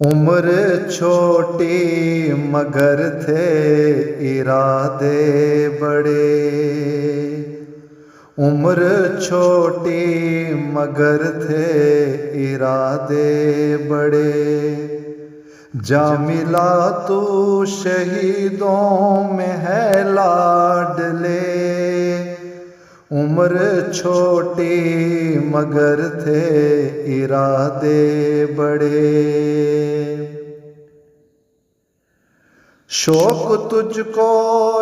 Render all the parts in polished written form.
عمر چھوٹی مگر تھے ارادے بڑے، عمر چھوٹی مگر تھے ارادے بڑے، جا ملا تو شہیدوں میں ہے لاڈلے، عمر چھوٹی مگر تھے ارادے بڑے، شوق تجھ کو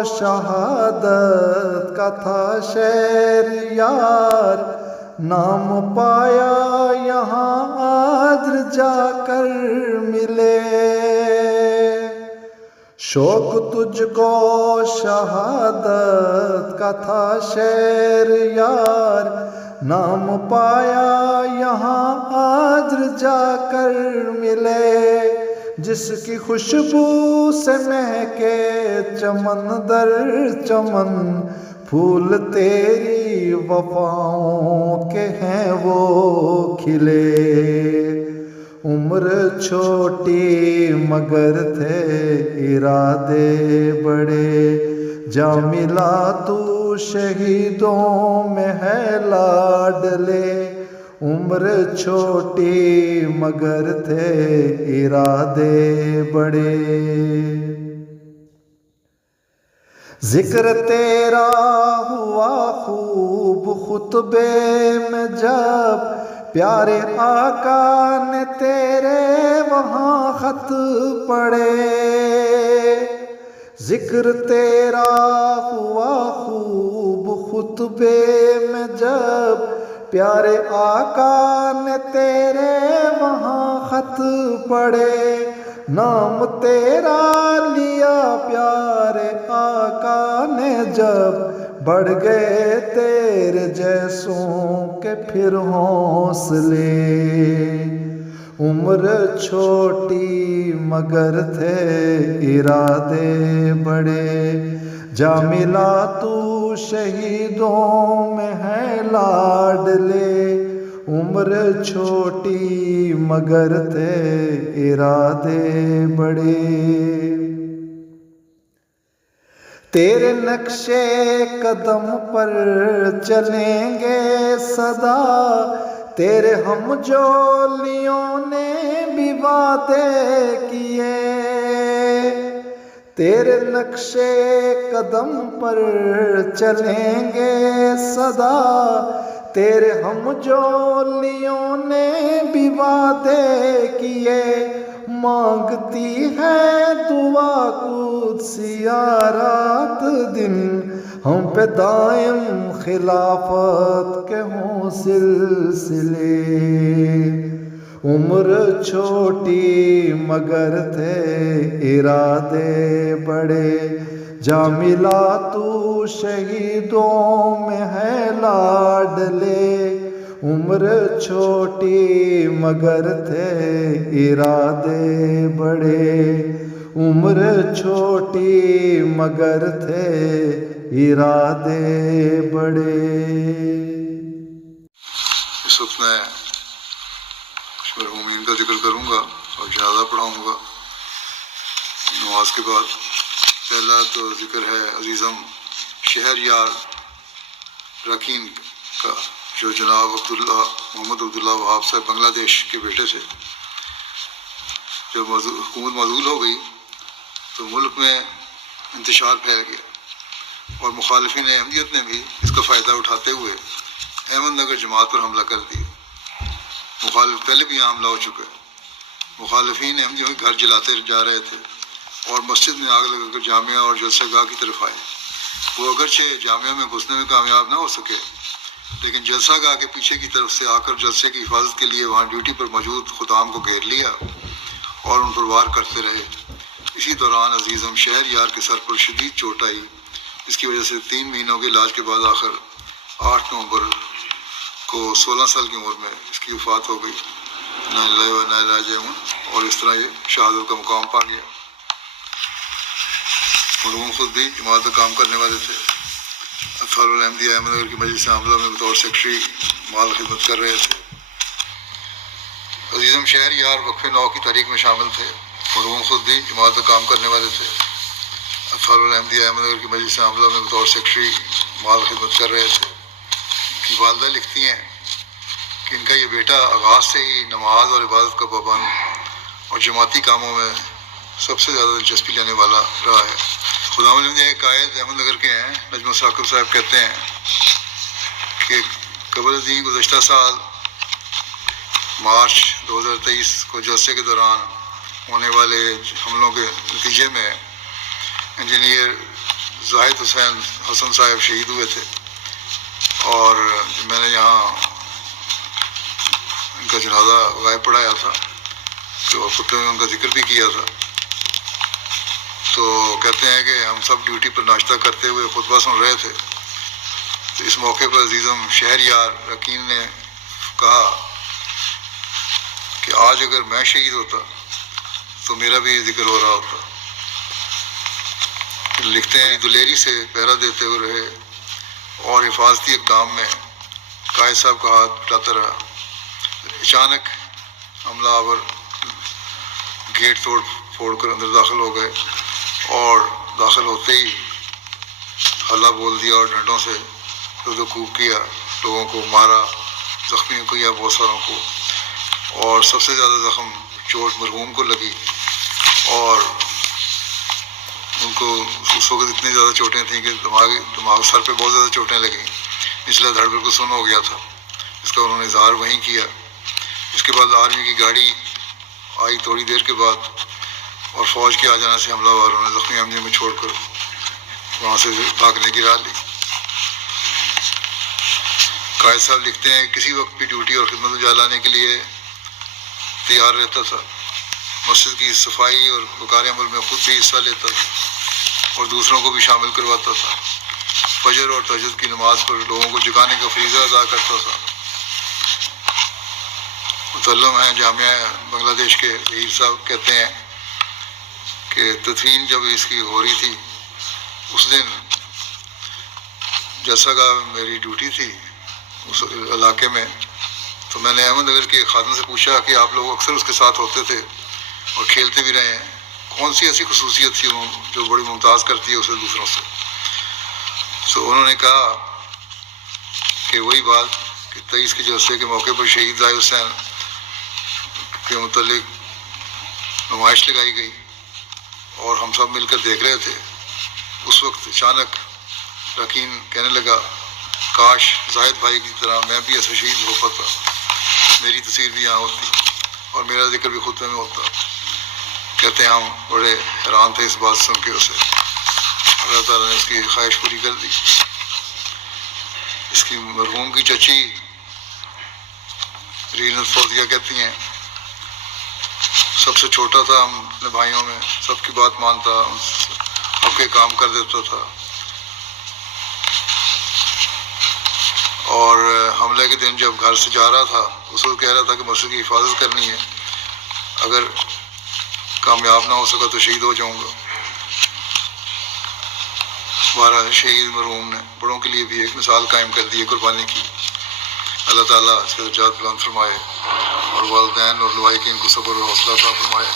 شہادت کا تھا شہر یار، نام پایا یہاں آج جا کر ملے، شوق تجھ کو شہادت کا تھا شہر یار، نام پایا یہاں آج جا کر ملے، جس کی خوشبو سے مہکے چمن در چمن، پھول تیری وفاؤں کے ہیں وہ کھلے، عمر چھوٹی مگر تھے ارادے بڑے، جا ملا تو شہیدوں میں ہے لاڈلے، عمر چھوٹی مگر تھے ارادے بڑے، ذکر تیرا ہوا خوب خطبے میں جب، پیارے آقا نے تیرے وہاں خط پڑھے، ذکر تیرا ہوا خوب خطبے میں جب، پیارے آقا نے تیرے وہاں خط پڑھے، نام تیرا لیا پیارے آقا نے جب، بڑھ گئے تیرے جیسوں کے پھر حوصلے، عمر چھوٹی مگر تھے ارادے بڑے، جا ملا تو شہیدوں میں ہے لاڈلے، عمر چھوٹی مگر تھے ارادے بڑے، تیرے نقشے قدم پر چلیں گے سدا، تیرے ہم جولیوں نے بھی وعدے کیے، تیرے نقشے قدم پر چلیں گے سدا، تیرے ہم جولیوں نے بھی وعدے کیے، مانگتی ہے دعا قدسیہ رات دن، ہم پہ دائم خلافت کے ہوں سلسلے، عمر چھوٹی مگر تھے ارادے بڑے، جا ملا تو شہیدوں میں ہے لاڈلے، عمر چھوٹی مگر تھے ارادے بڑے، عمر چھوٹی مگر تھے ارادے بڑے۔ اس وقت میں کچھ مرحومین کا ذکر کروں گا اور جنازہ پڑھاؤں گا نماز کے بعد۔ پہلا تو ذکر ہے عزیزم شہر یار رکین کا، جو جناب محمد عبداللہ وہاب صاحب بنگلہ دیش کے بیٹے تھے۔ جب حکومت معزول ہو گئی تو ملک میں انتشار پھیل گیا اور مخالفین احمدیت نے بھی اس کا فائدہ اٹھاتے ہوئے احمد نگر جماعت پر حملہ کر دیا۔ پہلے بھی یہاں حملہ ہو چکا ہے۔ مخالفین احمدیوں کے گھر جلاتے جا رہے تھے اور مسجد میں آگ لگا کر جامعہ اور جلسہ گاہ کی طرف آئے۔ وہ اگرچہ جامعہ میں گھسنے میں کامیاب نہ ہو سکے، لیکن جلسہ گاہ کے پیچھے کی طرف سے آ کر جلسے کی حفاظت کے لیے وہاں ڈیوٹی پر موجود خدام کو گھیر لیا اور ان پر وار کرتے رہے۔ اسی دوران عزیزم شہر یار کے سر پر شدید چوٹ آئی، جس کی وجہ سے 3 مہینوں کے علاج کے بعد آخر 8 نومبر کو 16 سال کی عمر میں اس کی وفات ہو گئی۔ انا للہ و انا الیہ راجعون۔ اور اس طرح یہ شہادت کا مقام پا گیا۔ مرحوم خود بھی جماعت کا کام کرنے والے تھے۔ اطہار الاحمدیہ احمد نگر کی مجلس عاملہ میں بطور سیکرٹری مال خدمت کر رہے تھے۔ عزیزم شہر یار وقف 9 کی تاریخ میں شامل تھے. مرحوم خود بھی جماعت میں کام کرنے والے تھے. اطہار الاحمدیہ احمد نگر کی مجلس عاملہ میں بطور سیکرٹری مال خدمت کر رہے تھے. ان کی والدہ لکھتی ہیں کہ ان کا یہ بیٹا آغاز سے ہی نماز اور عبادت کا پابند اور جماعتی کاموں میں سب سے زیادہ دلچسپی لینے والا رہا ہے. خدا الاحمدیہ کے قائد احمد نگر کے ہیں. نجم ثاقب صاحب کہتے ہیں کہ قبل ازیں گزشتہ سال مارچ 2023 کو جلسے کے دوران ہونے والے حملوں کے نتیجے میں انجینئر زاہد حسین حسن صاحب شہید ہوئے تھے اور میں نے یہاں ان کا جنازہ غائب پڑھایا تھا تو خطبے میں ان کا ذکر بھی کیا تھا. تو کہتے ہیں کہ ہم سب ڈیوٹی پر ناشتہ کرتے ہوئے خطبہ سن رہے تھے تو اس موقع پر عزیزم شہر یار رکین نے کہا کہ آج اگر میں شہید ہوتا تو میرا بھی ذکر ہو رہا ہوتا. لکھتے ہیں دلیری سے پہرا دیتے ہوئے رہے اور حفاظتی اقدام میں قائد صاحب کا ہاتھ بٹاتا رہا. اچانک حملہ آور گیٹ توڑ پھوڑ کر اندر داخل ہو گئے اور داخل ہوتے ہی ہلا بول دیا اور ڈنڈوں سے رد و کوب کیا. لوگوں کو مارا، زخمیوں کو یا بہت ساروں کو، اور سب سے زیادہ زخم چوٹ مرحوم کو لگی اور ان کو اس وقت اتنی زیادہ چوٹیں تھیں کہ دماغ سر پہ بہت زیادہ چوٹیں لگیں. نچلا دھڑ بالکل سن ہو گیا تھا. اس کا انہوں نے اظہار وہیں کیا. اس کے بعد آرمی کی گاڑی آئی تھوڑی دیر کے بعد اور فوج کے آ جانے سے حملہ آوروں نے زخمی احمدیوں میں چھوڑ کر وہاں سے بھاگنے کی راہ لی. قائد صاحب لکھتے ہیں کسی وقت بھی ڈیوٹی اور خدمت اجا لانے کے لیے تیار رہتا تھا. مسجد کی صفائی اور وقار عمل میں خود بھی حصہ لیتا تھا اور دوسروں کو بھی شامل کرواتا تھا. فجر اور تہجد کی نماز پر لوگوں کو جگانے کا فریضہ ادا کرتا تھا. متعلم ہیں جامعہ بنگلہ دیش کے ظہیر صاحب کہتے ہیں کہ تدفین جب اس کی ہو رہی تھی اس دن جیسا کہ میری ڈیوٹی تھی اس علاقے میں تو میں نے احمد نگر کے خادم سے پوچھا کہ آپ لوگ اکثر اس کے ساتھ ہوتے تھے اور کھیلتے بھی رہے ہیں، کون سی ایسی خصوصیت تھی جو بڑی ممتاز کرتی ہے اسے دوسروں سے؟ تو انہوں نے کہا کہ وہی بات کہ 23 کے جلسے کے موقع پر شہید زاہد حسین کے متعلق نمائش لگائی گئی اور ہم سب مل کر دیکھ رہے تھے. اس وقت اچانک رکین کہنے لگا کاش زاہد بھائی کی طرح میں بھی ایسا شہید ہو پاتا، میری تصویر بھی یہاں ہوتی اور میرا ذکر بھی خطبے میں ہوتا. کہتے ہیں ہم بڑے حیران تھے اس بات سن کے اسے. اللہ تعالیٰ نے اس کی خواہش پوری کر دی. اس کی مرحوم کی چچی رینت فوزیہ کہتی ہیں سب سے چھوٹا تھا ہم اپنے بھائیوں میں، سب کی بات مانتا، سب کے کام کر دیتا تھا اور حملے کے دن جب گھر سے جا رہا تھا اس وقت کہہ رہا تھا کہ مسجد کی حفاظت کرنی ہے، اگر کامیاب نہ ہو سکا تو شہید ہو جاؤں گا. ہمارا شہید مرحوم نے بڑوں کے لیے بھی ایک مثال قائم کر دی ہے قربانی کی. اللہ تعالیٰ اس کے درجات بلند فرمائے اور والدین اور لوائقین کو صبر و حوصلہ عطا فرمائے.